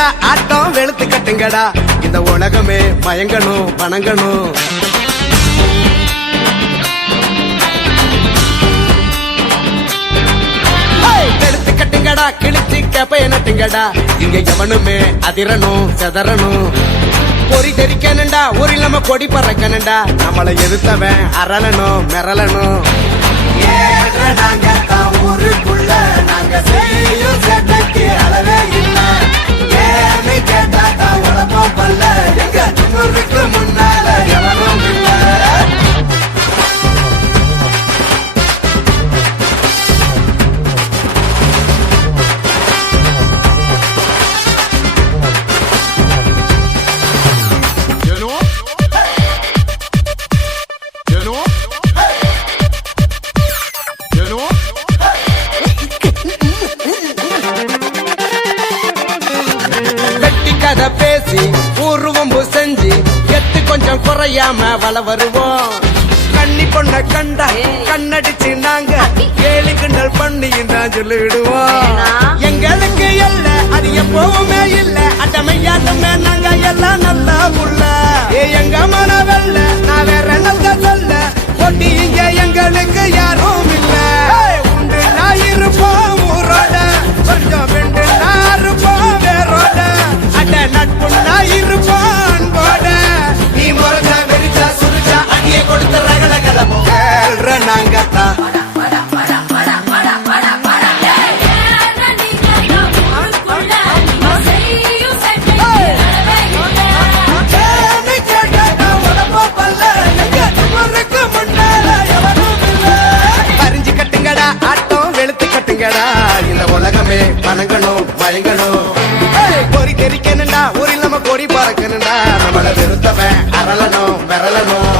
கட்டுங்கடா ஆட்டம் வெளுத்து கட்டுங்கடா இந்த உலகமே மயங்கணும் வணங்கணும். வெளுத்து கட்டுங்கடா கிழிச்சு கேப்பைய நட்டுங்கடா இங்க எவனுமே அதிரணும் செதறணும். பொறி தெரிக்கணுண்டா ஒரு இல்லாம கொடி பறக்கணுண்டா நம்மளை எதிர்த்தவன் அரளணும் மிரளணும். நாங்க தான் ஊருக்குள்ள நாங்க செய்யும் சேட்டைக்கு அளவே இல்லை. ஏன்னு கேட்டா தான் உழப்பம் பல்ல எங்க திமுருக்கு முன்னால எவனும் இல்லை. கதை பேசி ஊர்வம்பு செஞ்சு எத்து கொஞ்சம் குறையாம வள வருவோம். கண்ணி பொண்ண கண்டா கண்ணடிச்சு நாங்க கேலி கிண்டல் பண்ணி தான் சொல்லிடுவோம். எங்களுக்கு இல்ல அது எப்பவுமே இல்ல அட்டமையாட்டுமே நாங்க எல்லாம் நல்லா புள்ள. எங்க மனவல்ல நான் வேற நல்ல சொல்ல போட்டி இங்க எங்களுக்கு யாரும் இல்ல. உண்டு நான் இருப்போம் ஊரோட கொஞ்சம் வெண்டு நான் இருப்போம் வேரோட நட்புண்ணா இருப்பான் போட நீ முறைச்சா வெறிச்சா சுரிச்சா அடியை கொடுத்த ரகல கலமோ நாங்கத்தான். பறிஞ்சு கட்டுங்கடா ஆட்டம் வெளுத்து கட்டுங்கடா இந்த உலகமே வணங்கணும் மயங்கணும். பொறி தெரிக்கணுண்டா ஒரு இல்லாம கொடி பறக்கணுண்டா நம்மளை வெறுத்தவன் அரளணும் மிரளணும்.